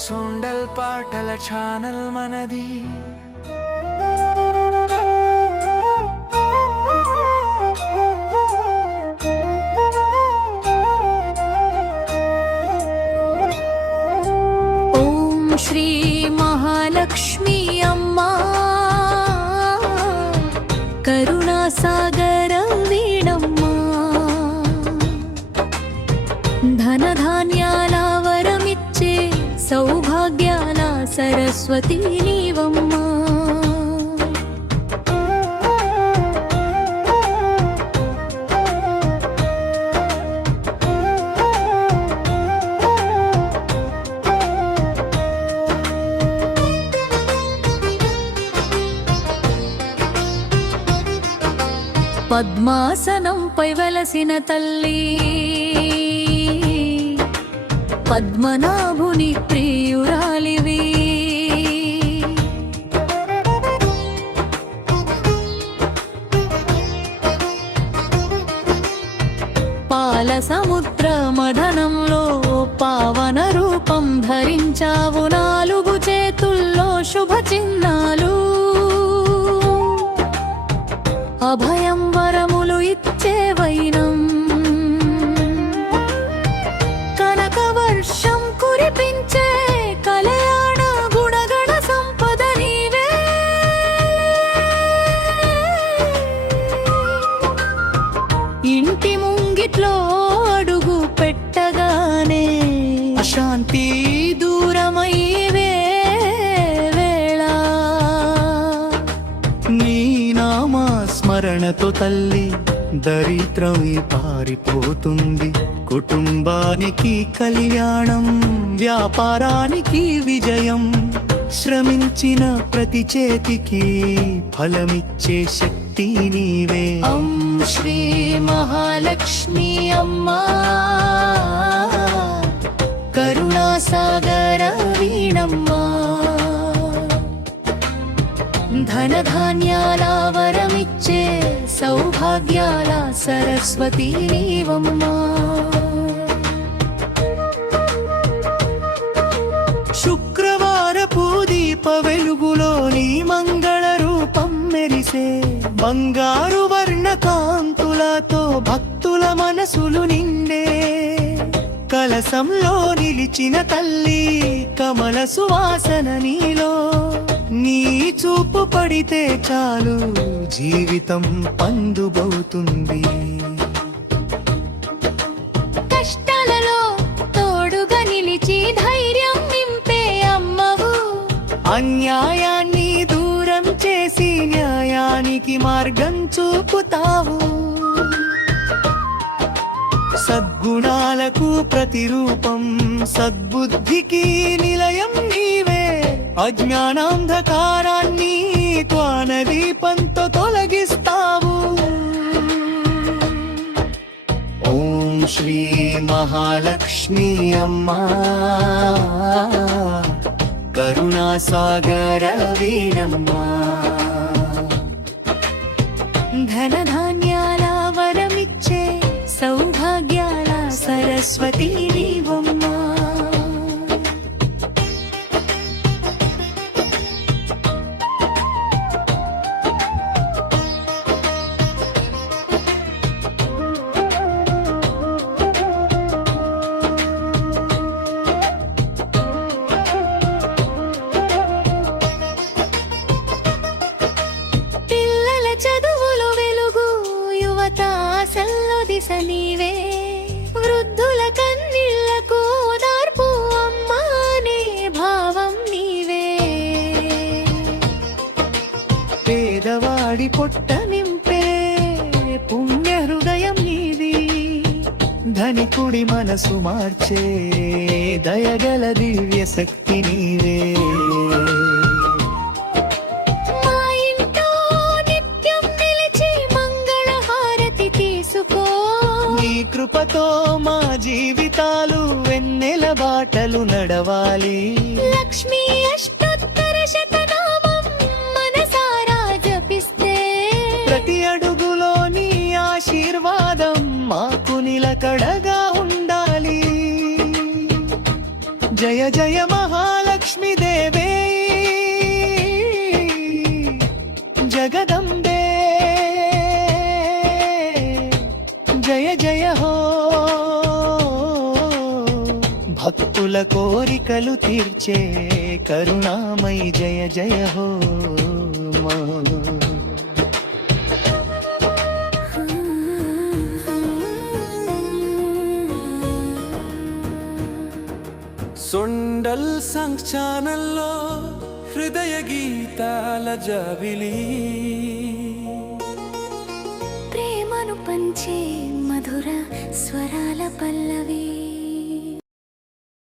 సోండల్ పాటల ఛానల్ మనది. ఓం శ్రీ మహాలక్ష్మి అమ్మా కరుణా సాగర వీణమ్మా, ధనధాన్యాల వరమిచ్చే సౌభాగ్యాల సరస్వతి నీవమ్మా. పద్మాసనంపై వెలసిన తల్లి, పద్మనాభుని ప్రియురాలివి. పాల సముద్ర మదనంలో పావన రూపం ధరించావు, నాలుగు చేతుల్లో శుభ చిహ్నాలు, అభయం వరములు ఇచ్చే వైనం, కనక వర్షం కురిపించే కళ్యాణ గుణగణ సంపద నీవే. ఇంటి ముంగిట్లో అడుగు పెట్టగానే అశాంతి దూరమై స్మరణతో తల్లి దరిద్రమే పారిపోతుంది. కుటుంబానికి కళ్యాణం, వ్యాపారానికి విజయం, శ్రమించిన ప్రతి చేతికి ఫలమిచ్చే శక్తి నీవే. ఓం శ్రీ మహాలక్ష్మి అమ్మా కరుణా సాగర వీణమ్మా, ధనధాన్యాల వరమిచ్చే సౌభాగ్యాల సరస్వతి నీవమ్మా. శుక్రవారపు దీప వెలుగులో నీ మంగళ రూపం మెరిసే, బంగారు వర్ణ కాంతులతో భక్తుల మనసులు నిండే, కలసంలో నిలిచిన తల్లి కమల సువాసన నీలో, నీ చూపు పడితే చాలు జీవితం పండుబవుతుంది. కష్టాలలో తోడుగా నిలిచి ధైర్యం నింపే అమ్మవు, అన్యాయాన్ని దూరం చేసి న్యాయానికి మార్గం చూపుతావు, సద్గుణాలకు ప్రతిరూపం, సద్బుద్ధికి నిలయం నీవే, అజ్ఞానాంధకారాన్ని జ్ఞానదీపంతో తొలగిస్తావు. ఓం శ్రీ మహాలక్ష్మి అమ్మా కరుణా సాగర వీణమ్మా, ధనధాన్యాల వరమిచ్చే సౌభాగ్యాల సరస్వతి నీవమ్మా. పిల్లల చదువులు వెలుగు, యువత ఆశల్లో దిశ నీవే, వృద్ధుల కన్నీళ్లకు ఓదార్పు అమ్మానే భావం నీవే, పేదవాడి పొట్ట నింపే పుణ్య హృదయం నీది, ధనికుడి మనసు మార్చే దయగల దివ్య శక్తి నీవే. మా ఇంట్లో నిత్యం నిలిచి మంగళ హారతి తీసుకో, నీ కృపతో మా జీవితాలు వెన్నెల బాటలు నడవాలి. లక్ష్మీ అష్టోత్తర శతనామం మనసారా జపిస్తే, ప్రతి అడుగులో నీ ఆశీర్వాదం మాకు నిలకడగా ఉండాలి. జయ జయ మహాలక్ష్మి దేవే జగదంబే జయ జయ హో భక్తుల కోరికలు తీర్చే కరుణామయి జయ జయ హో మా. సొండల్ సంగ్ ఛానల్లో హృదయ గీతాల జాబిలి ప్రేమను పంచే మధుర స్వరాల పల్లవి